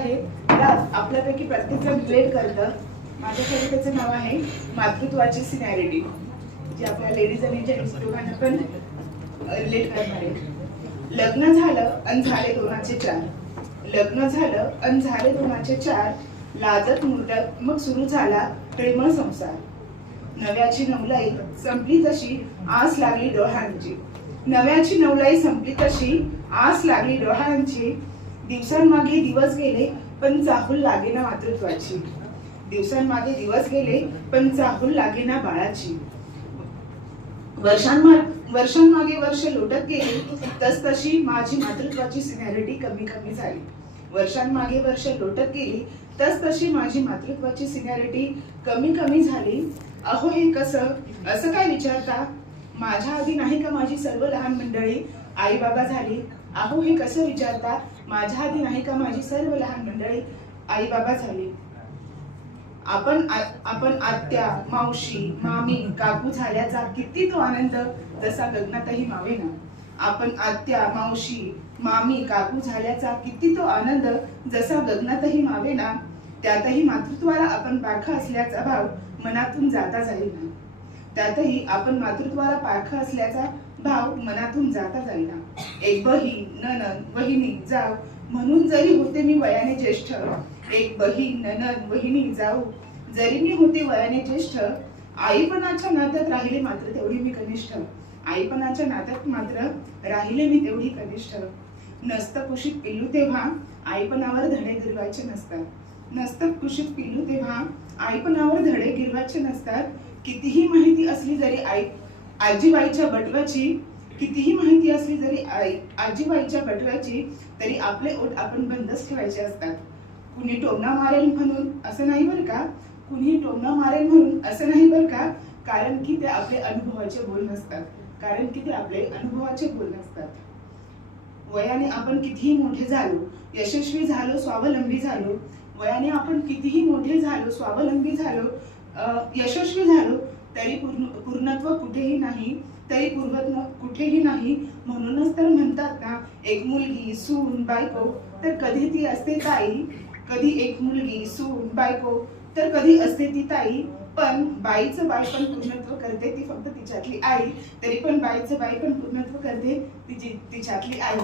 आहे. आपल्यापैकी प्रत्येक जण रिलेट करतं. माझ्या कवितेचं नाव आहे मातृत्वाची सिनॅरिटी जी आपल्या लेडीज आणि जेंट्स दोघांना पण रिलेट करणार. आहे लग्न झालं आणि झाले दोनाचे चार. लग्न झालं आणि झाले दोनाचे चार. लाजत मुरडत मग सुरू झाला प्रेमळ संसार. नव्याची नवलाई संपली तशी आस लागली डोहांची नव्याची नवलाई संपली तशी आस लागली डोहांची दिवसांमागे दिवस गेले पण चाहूल लागेना मातृत्वाची. दिवसांमागे दिवस गेले पण चाहूल लागेना बाळाची. वर्षांमा वर्षांमागे वर्ष लोटत गेली तस तशी माझी मातृत्वाची सिनॅरिटी कमी कमी झाली. वर्षांमागे वर्ष लोटत गेली तस तशी माझी मातृत्वाची सिनॅरिटी कमी कमी झाली. अहो हे कसं? असं काय विचारता? माझ्या आधी नाही का माझी सर्व लहान मंडळी आई बाबा झाली? अहो हे कसं विचारता? माझ्या आधी नाही का माझी सर्व लहान मंडळी आई बाबा झाली? आपण आपण आत्या मावशी मामी काकू झाल्याचा किती तो आनंद? जसा लग्नातही मावेना आपण आत्या मावशी मामी काकू झाल्याचा किती तो आनंद? जसा गगनातही मावेना त्यातही मातृत्वाला आपण पारखा असल्याचा भाव मनातून जाता जाईना त्यातही आपण मातृत्वाला पारखा असल्याचा भाव मनातून जाता जाईना. एक बहीण ननन वहिनी जाऊ म्हणून जरी होते मी वयाने ज्येष्ठ एक बहीण ननन वहिनी जाऊ जरी मी होते वयाने ज्येष्ठ आईपणाच्या नात्यात राहिले मात्र तेवढी मी कनिष्ठ. आईपणाच्या नात्यात मात्र राहिले मी तेवढी कनिष्ठ. नसतं कुशीत पिल्लू तेव्हा आईपणावर धडे गिरवायचे नसतात. नसतं कुशीत पिल्लू तेव्हा आईपणावर धडे गिरवायचे नसतात. कितीही माहिती असली जरी आई आजीबाईच्या बटव्याची कितीही माहिती असली जरी आजीबाईच्या बटव्याची तरी आपले ओठ आपण बंदच ठेवायचे असतात. कुणी टोमणा मारेल म्हणून असं नाही बरं का? कुणी टोमणा मारेल म्हणून असं नाही बरं का? कारण की ते आपले अनुभवाचे बोल नसतात. कारण की ते आपले अनुभवाचे बोल नसतात. वयाने आपण कितीही मोठे झालो यशस्वी झालो स्वावलंबी झालो वयाने आपण कितीही मोठे झालो स्वावलंबी झालो यशस्वी झालो तरी पूर्ण पूर्णत्व कुठेही नाही तरी पूर्वत्व कुठेही नाही म्हणूनच तर म्हणतात ना एक मुलगी सून बायको तर कधी ती असते ताई? कधी एक मुलगी सून बायको तर कधी असते ती ताई? पण बाईचं बाई पण पूर्णत्व करते ती फक्त तिच्यातली आई तरी पण बाईचं बाई पण पूर्णत्व करते तिची तिच्यातली आई.